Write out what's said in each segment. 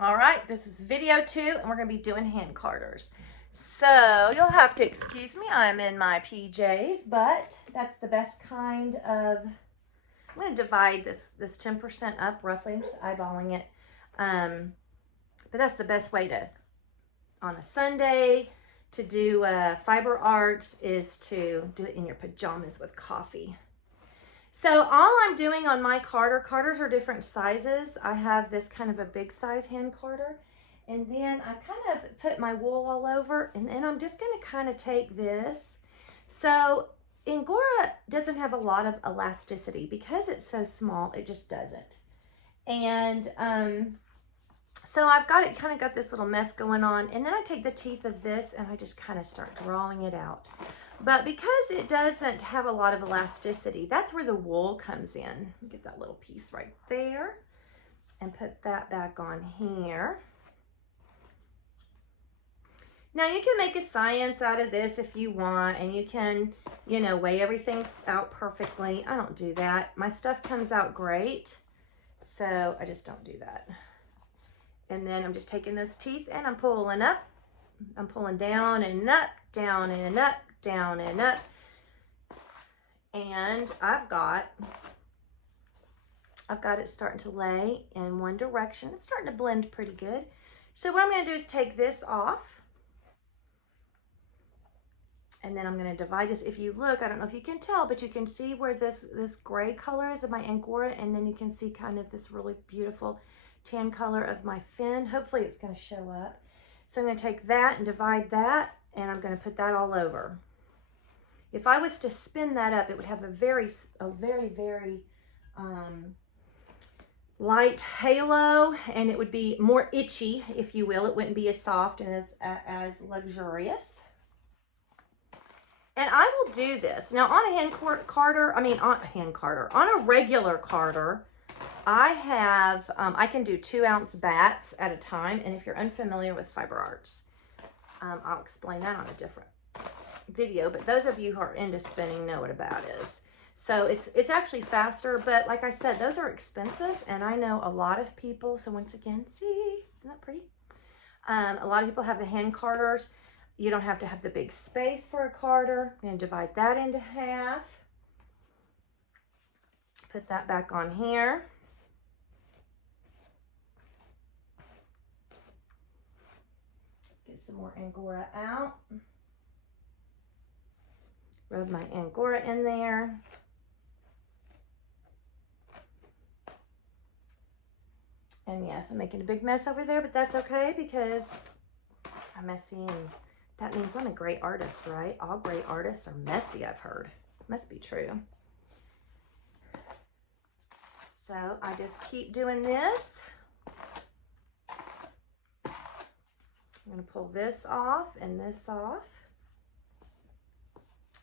All right, this is video 2, and we're going to be doing hand carders. So you'll have to excuse me, I'm in my PJs, but that's the best kind of, I'm going to divide this 10% up roughly. I'm just eyeballing it. But that's the best way to, on a Sunday, to do fiber arts is to do it in your pajamas with coffee. So all I'm doing on my carders are different sizes. I have this kind of a big size hand carder. And then I kind of put my wool all over. And then I'm just going to kind of take this. So Angora doesn't have a lot of elasticity. Because it's so small, it just doesn't. And so I've got it, kind of got this little mess going on. And then I take the teeth of this and I just kind of start drawing it out. But because it doesn't have a lot of elasticity, that's where the wool comes in. Get that little piece right there and put that back on here. Now you can make a science out of this if you want, and you can, you know, weigh everything out perfectly. I don't do that. My stuff comes out great, so I just don't do that. And then I'm just taking those teeth and I'm pulling up. I'm pulling down and up, down and up, down and up. And I've got it starting to lay in one direction. It's starting to blend pretty good. So what I'm going to do is take this off. And then I'm going to divide this. If you look, I don't know if you can tell, but you can see where this gray color is of my Angora, and then you can see kind of this really beautiful tan color of my fin. Hopefully it's going to show up. So I'm going to take that and divide that, and I'm going to put that all over. If I was to spin that up, it would have a very light halo, and it would be more itchy, if you will. It wouldn't be as soft and as luxurious. And I will do this. Now on a on a regular carder, I have, I can do 2-ounce bats at a time. And if you're unfamiliar with fiber arts, I'll explain that on a different video. But those of you who are into spinning know what a bat is. So it's actually faster, but like I said, those are expensive. And I know a lot of people, so once again, see, isn't that pretty? A lot of people have the hand carders. You don't have to have the big space for a carder. I'm going to divide that into half. Put that back on here. Get some more Angora out. Rub my Angora in there. And yes, I'm making a big mess over there, but that's okay because I'm messy, and that means I'm a great artist, right? All great artists are messy, I've heard. Must be true. So I just keep doing this. I'm going to pull this off and this off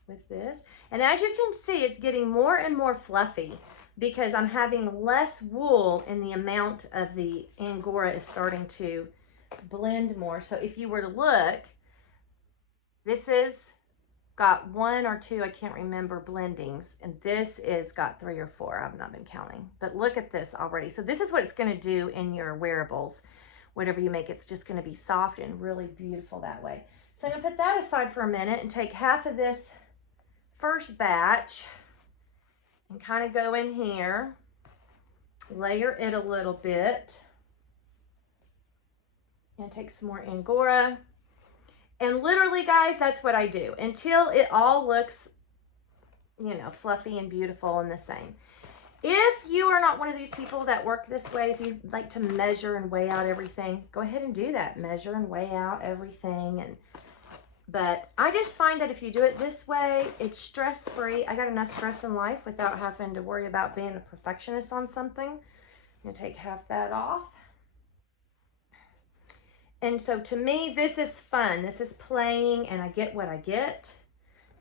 with this. And as you can see, it's getting more and more fluffy because I'm having less wool, and the amount of the Angora is starting to blend more. So if you were to look, this is got 1 or 2, I can't remember, blendings, and this is got 3 or 4. I've not been counting, but look at this already. So this is what it's going to do in your wearables. Whatever you make, it's just going to be soft and really beautiful that way. So I'm going to put that aside for a minute and take half of this first batch and kind of go in here, layer it a little bit, and take some more Angora. And literally, guys, that's what I do until it all looks, you know, fluffy and beautiful and the same. If you are not one of these people that work this way, if you like to measure and weigh out everything, go ahead and do that. Measure and weigh out everything. But I just find that if you do it this way, it's stress-free. I got enough stress in life without having to worry about being a perfectionist on something. I'm going to take half that off. And so to me, this is fun. This is playing, and I get what I get.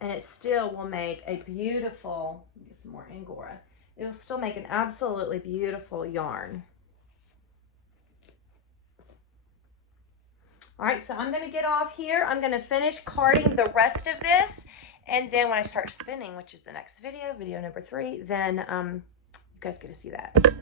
And it still will make a beautiful, get some more Angora. It'll still make an absolutely beautiful yarn. All right, so I'm going to get off here. I'm going to finish carding the rest of this. And then when I start spinning, which is the next video, video number 3, then you guys get to see that.